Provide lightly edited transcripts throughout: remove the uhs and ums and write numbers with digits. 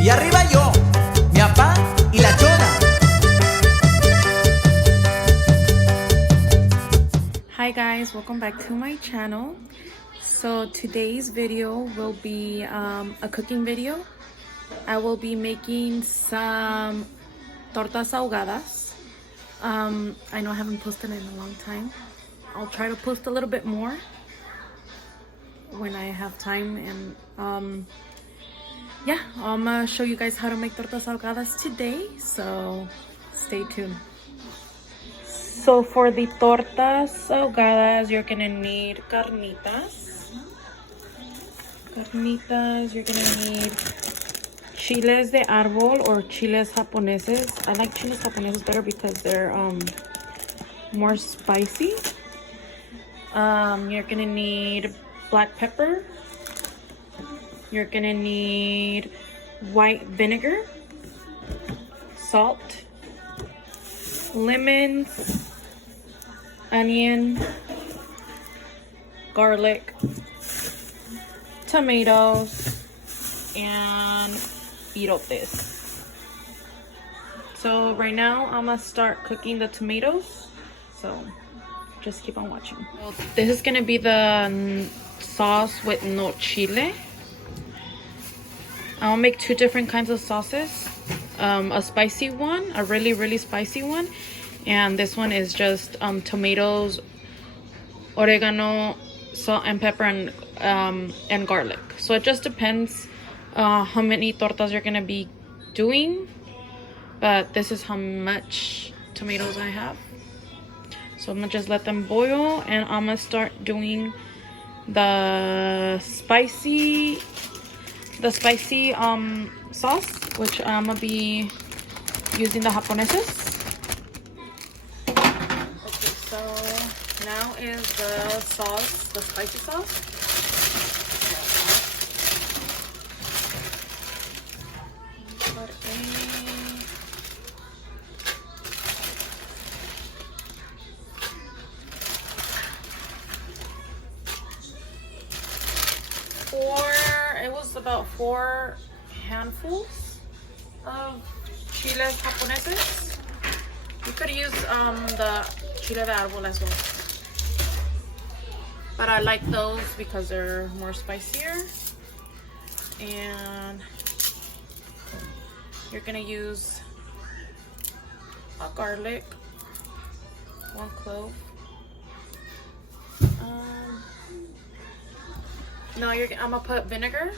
Y arriba yo, mi papá y la Chona. Hi guys, welcome back to my channel. So today's video will be a cooking video. I will be making some tortas ahogadas. I know I haven't posted in a long time. I'll try to post a little bit more when I have time, and yeah, I'm gonna show you guys how to make tortas ahogadas today, so stay tuned. So for the tortas ahogadas, you're gonna need carnitas. You're gonna need chiles de árbol or chiles japoneses. I like chiles japoneses better because they're more spicy. You're gonna need black pepper. You're gonna need white vinegar, salt, lemons, onion, garlic, tomatoes, and birotes. So right now I'm gonna start cooking the tomatoes, so just keep on watching. So this is gonna be the sauce with no chile. I'll make two different kinds of sauces. A spicy one, a really spicy one, and this one is just tomatoes, oregano, salt and pepper, and garlic. So it just depends how many tortas you're gonna be doing, but this is how much tomatoes I have. So I'm gonna just let them boil, and I'm gonna start doing the spicy sauce, which I'm gonna be using the Japoneses. Okay, so now is the sauce, the spicy sauce. Put it was about 4 handfuls of chiles japoneses. You could use the chile de árbol as well, but I like those because they're more spicier. And you're gonna use a garlic, 1 clove. No, I'm gonna put vinegar.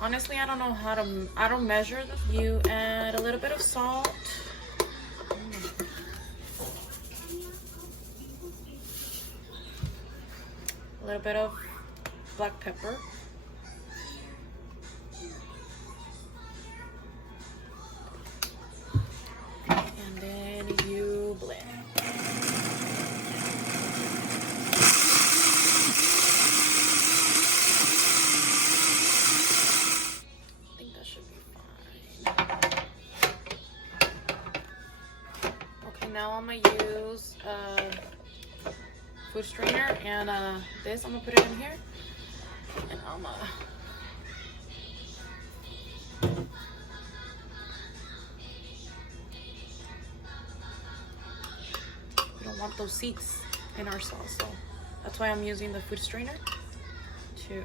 Honestly, I don't know how to, I don't measure this. You add a little bit of salt. A little bit of black pepper. And then you blend. Now I'm gonna use a food strainer, and this I'm gonna put it in here, and I'm gonna we don't want those seeds in our sauce, so that's why I'm using the food strainer to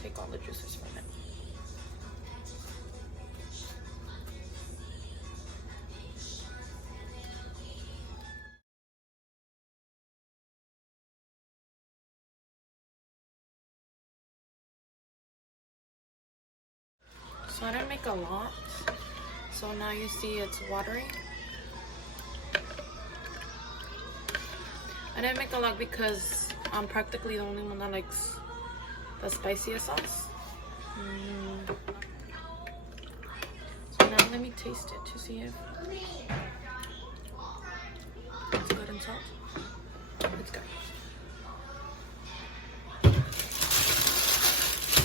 take all the juices from it. So I didn't make a lot, so now you see it's watery. I didn't make a lot because I'm practically the only one that likes the spiciest sauce. So now let me taste it to see if it's good in salt. It's good.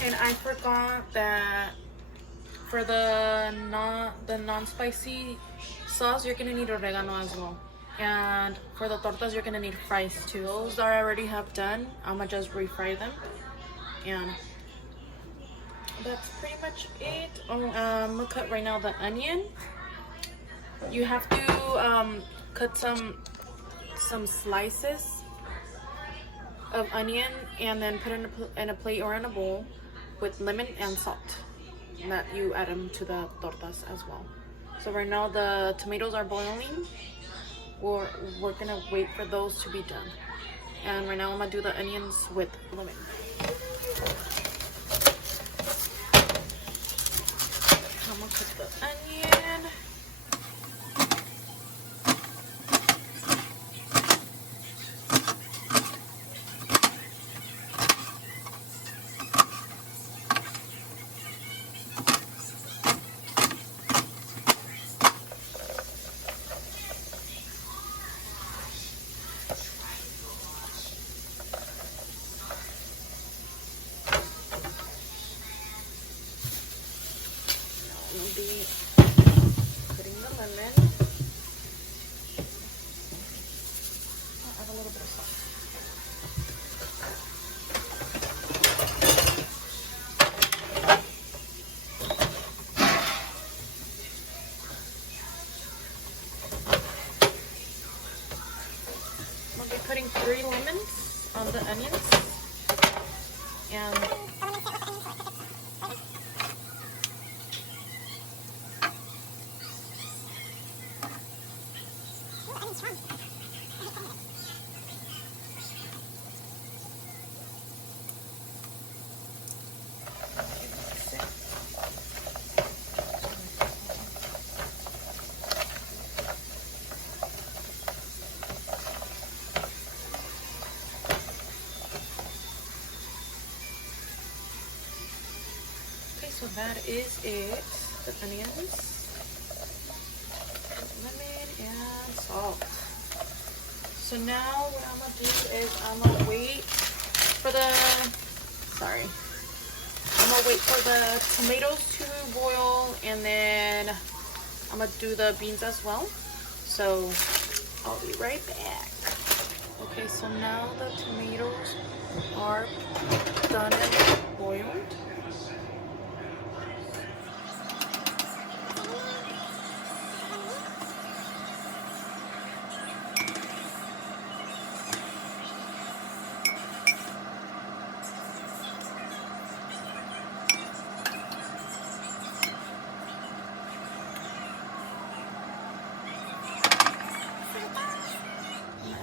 And I forgot that for the non-spicy sauce, you're gonna need oregano as well. And for the tortas, you're gonna need fries too. Those that I already have done, I'm gonna just refry them. And that's pretty much it. Oh, I'm gonna cut right now the onion. You have to cut some slices of onion and then put it in a plate or in a bowl with lemon and salt. And that you add them to the tortas as well. So right now the tomatoes are boiling. We're gonna wait for those to be done. And right now I'm gonna do the onions with lemon. I'm gonna cut the onion. I'll be putting the lemon. I'll add a little bit of salt. I'll be putting 3 lemons on the onions. And so that is it. The onions, lemon, and salt. So now what I'm gonna do is I'm gonna wait for the tomatoes to boil, and then I'm gonna do the beans as well. So I'll be right back. Okay, so now the tomatoes are done and boiled.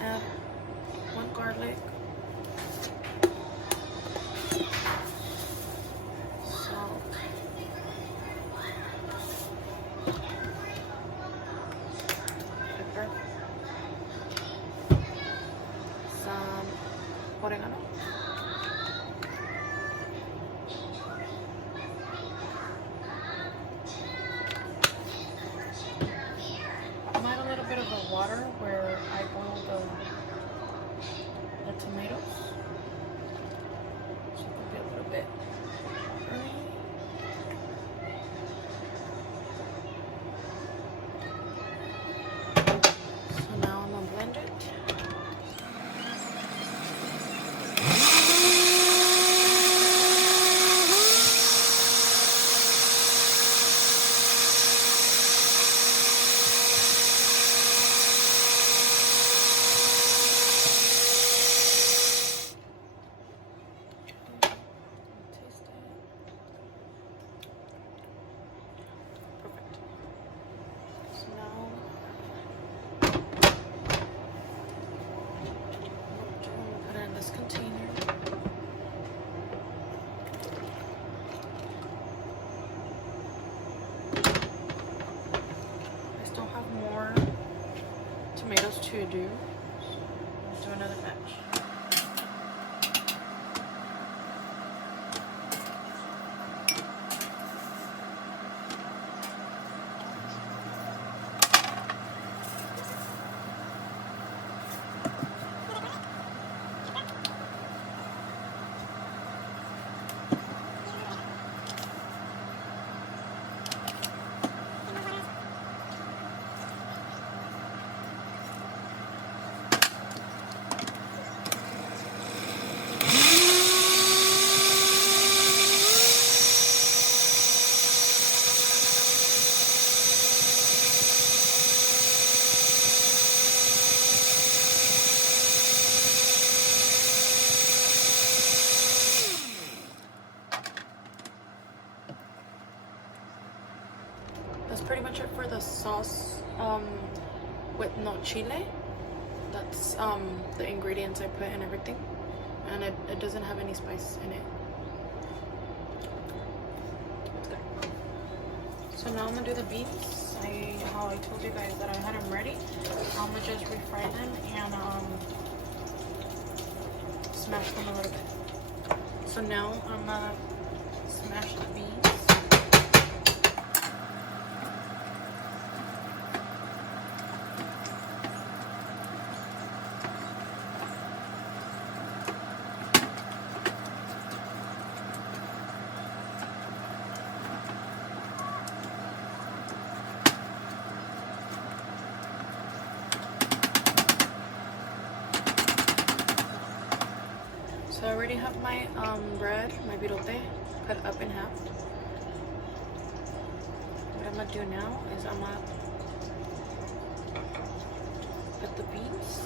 Add 1 garlic, salt, pepper, some oregano, I add a little bit of the water where I boiled the tomatoes. So it could be a little bit watery. So now I'm gonna blend it. Tomatoes to do. Let's do another batch. pretty much it for the sauce with no chile. That's the ingredients I put and everything, and it doesn't have any spice in it. It's good. So now I'm gonna do the beans. How I told you guys that I had them ready. I'm gonna just refry them and smash them a little bit. So now I'm gonna smash the beans. So I already have my bread, my birote, cut up in half. What I'm gonna do now is I'm gonna put the beans.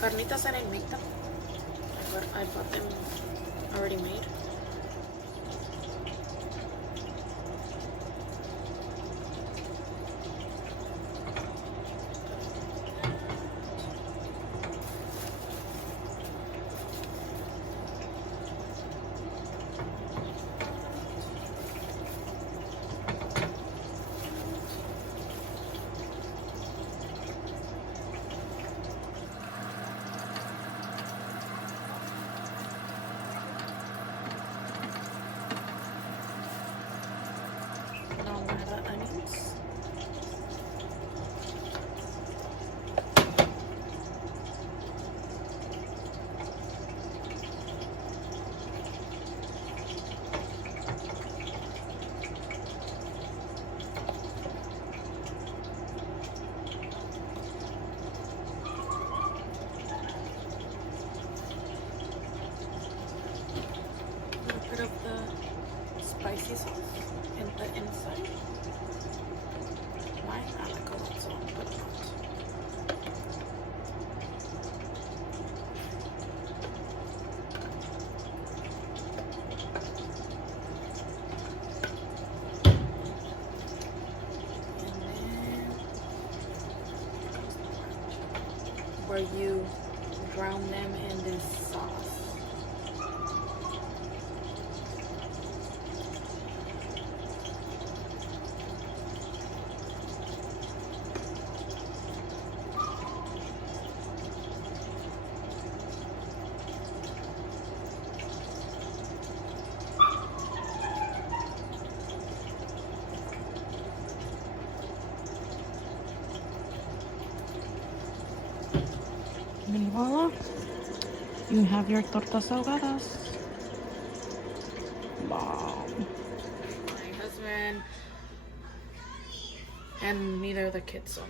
Carnitas, I didn't make them, but I bought them already made. Of the spicy sauce in the inside. Mine, I like a lot, so I'm put it out. And then where you drown them in this sauce. And voila, you have your tortas ahogadas. Wow. My husband and neither of the kids, so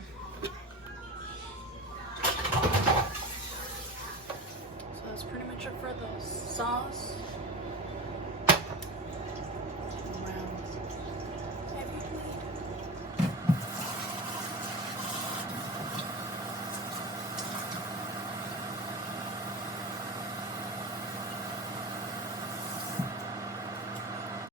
that's pretty much it for the sauce.